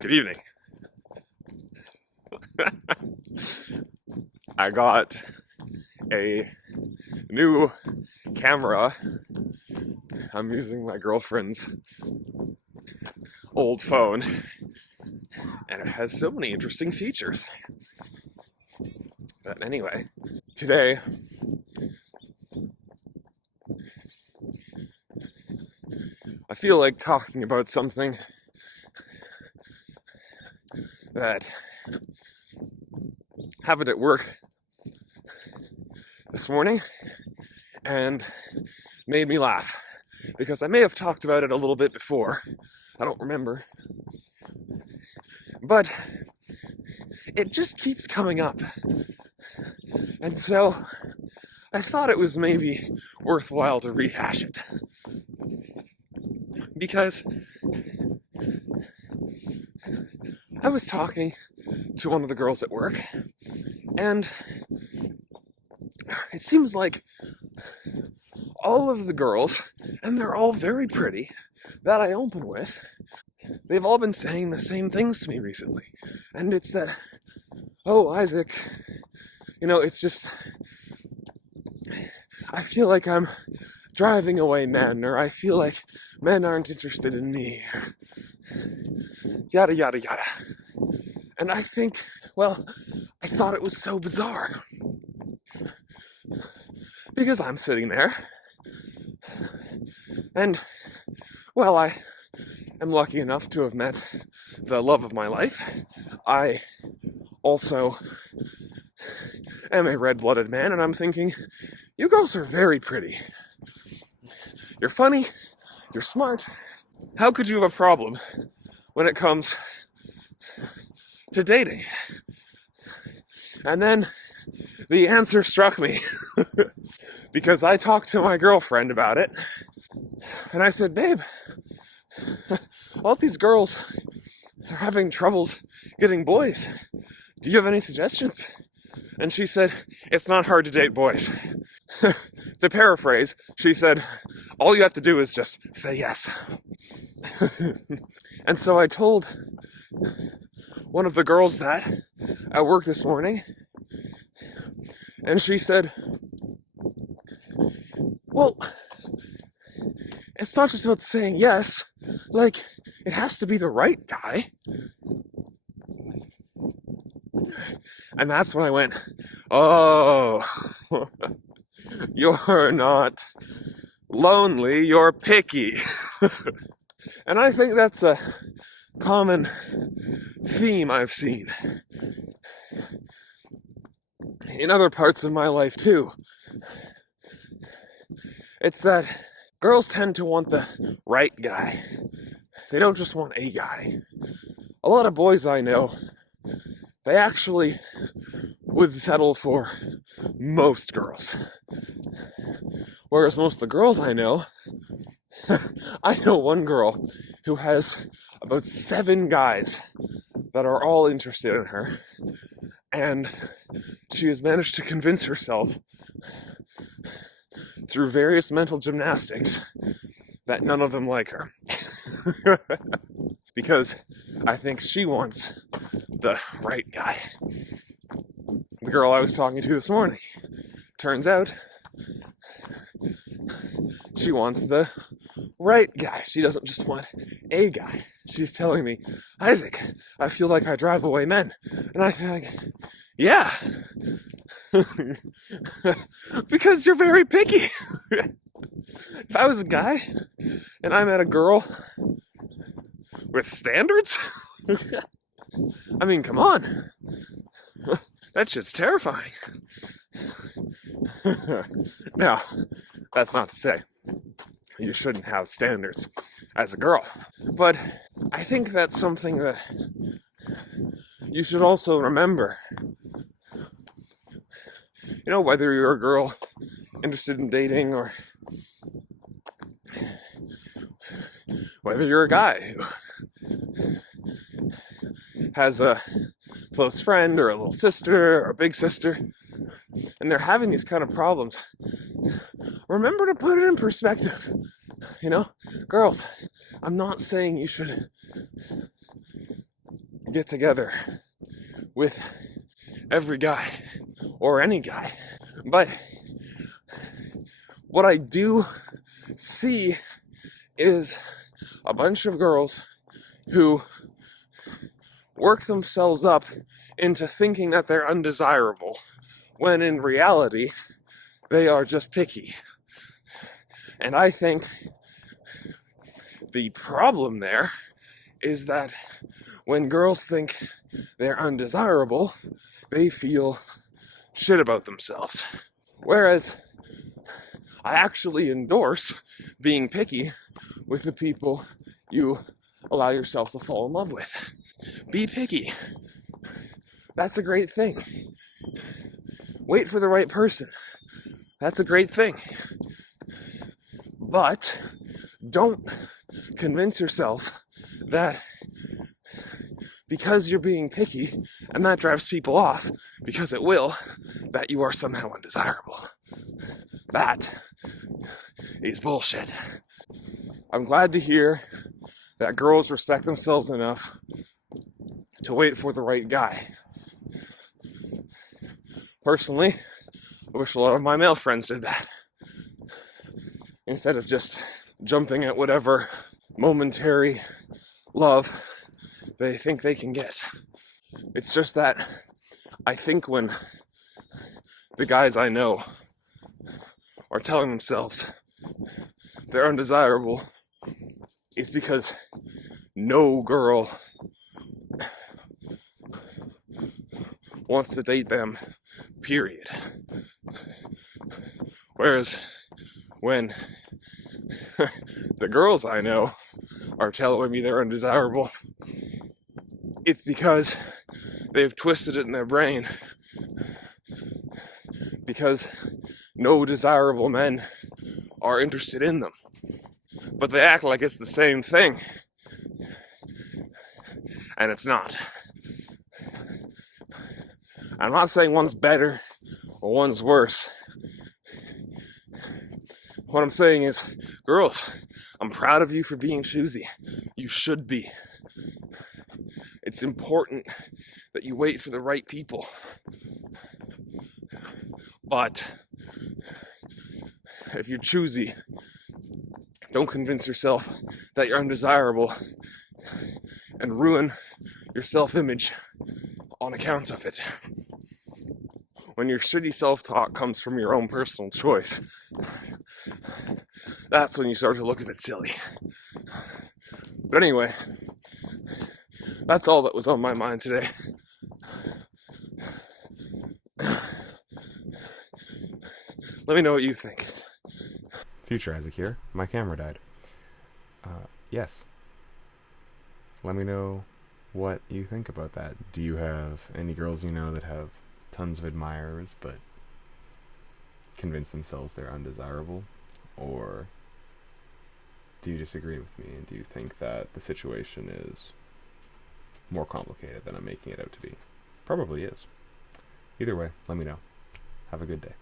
Good evening. I got a new camera. I'm using my girlfriend's old phone, and it has so many interesting features. But anyway, today I feel like talking about something that happened at work this morning and made me laugh because I may have talked about it a little bit before. I don't remember. But it just keeps coming up. And so I thought it was maybe worthwhile to rehash it. Because I was talking to one of the girls at work, and it seems like all of the girls, and they're all very pretty, that I open with, they've all been saying the same things to me recently. And it's that, oh, Isaac, it's just, I feel like I'm driving away men, or I feel like men aren't interested in me, or yada, yada, yada. And I think, well, I thought it was so bizarre. Because I'm sitting there, and, well, I am lucky enough to have met the love of my life. I also am a red-blooded man, and I'm thinking, you girls are very pretty. You're funny, you're smart. How could you have a problem when it comes to dating? And then the answer struck me because I talked to my girlfriend about it, and I said, babe, all these girls are having troubles getting boys. Do you have any suggestions? And she said, it's not hard to date boys. To paraphrase, she said, all you have to do is just say yes. And so I told one of the girls that at work this morning, and she said, well, it's not just about saying yes, like, it has to be the right guy. And that's when I went, oh, you're not lonely, you're picky. And I think that's a common theme I've seen in other parts of my life too. It's that girls tend to want the right guy. They don't just want a guy. A lot of boys I know, they actually would settle for most girls. Whereas most of the girls I know, I know one girl who has about 7 guys that are all interested in her, and she has managed to convince herself through various mental gymnastics that none of them like her. Because I think she wants the right guy. The girl I was talking to this morning, turns out she wants the right guy. She doesn't just want a guy. She's telling me, Isaac, I feel like I drive away men. And I think, yeah. Because you're very picky. If I was a guy and I met a girl with standards, I mean, come on. That shit's terrifying. Now, that's not to say you shouldn't have standards as a girl. But I think that's something that you should also remember. Whether you're a girl interested in dating or whether you're a guy who has a close friend or a little sister or a big sister, and they're having these kind of problems, remember to put it in perspective. Girls, I'm not saying you should get together with every guy or any guy. But what I do see is a bunch of girls who work themselves up into thinking that they're undesirable, when in reality, they are just picky. And I think the problem there is that when girls think they're undesirable, they feel shit about themselves. Whereas I actually endorse being picky with the people you allow yourself to fall in love with. Be picky. That's a great thing. Wait for the right person. That's a great thing. But don't convince yourself that because you're being picky, and that drives people off, because it will, that you are somehow undesirable. That is bullshit. I'm glad to hear that girls respect themselves enough to wait for the right guy. Personally, I wish a lot of my male friends did that. Instead of just jumping at whatever momentary love they think they can get. It's just that I think when the guys I know are telling themselves they're undesirable, it's because no girl wants to date them, period. Whereas when the girls I know are telling me they're undesirable, it's because they've twisted it in their brain. Because no desirable men are interested in them. But they act like it's the same thing. And it's not. I'm not saying one's better or one's worse. What I'm saying is, girls, I'm proud of you for being choosy. You should be. It's important that you wait for the right people. But if you're choosy, don't convince yourself that you're undesirable and ruin your self-image on account of it. When your shitty self-talk comes from your own personal choice, that's when you start to look a bit silly. But anyway, that's all that was on my mind today. Let me know what you think. Future Isaac here. My camera died. Yes. Let me know what you think about that. Do you have any girls you know that have tons of admirers but convince themselves they're undesirable? Or do you disagree with me, and do you think that the situation is more complicated than I'm making it out to be? Probably is. Either way, let me know. Have a good day.